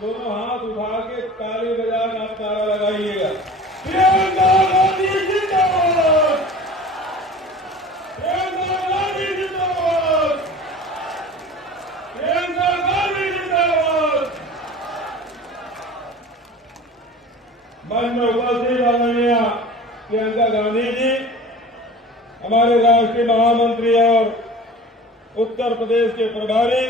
दोनों हाथ उठा के ताली बजा के आप नारा लगाइएगा। प्रियंका गांधी जिंदाबाद, प्रियंका गांधी जिंदाबाद, प्रियंका गांधी जिंदाबाद। मंच में उपस्थित आदरणीय प्रियंका गांधी जी हमारे राष्ट्रीय महामंत्री और उत्तर प्रदेश के प्रभारी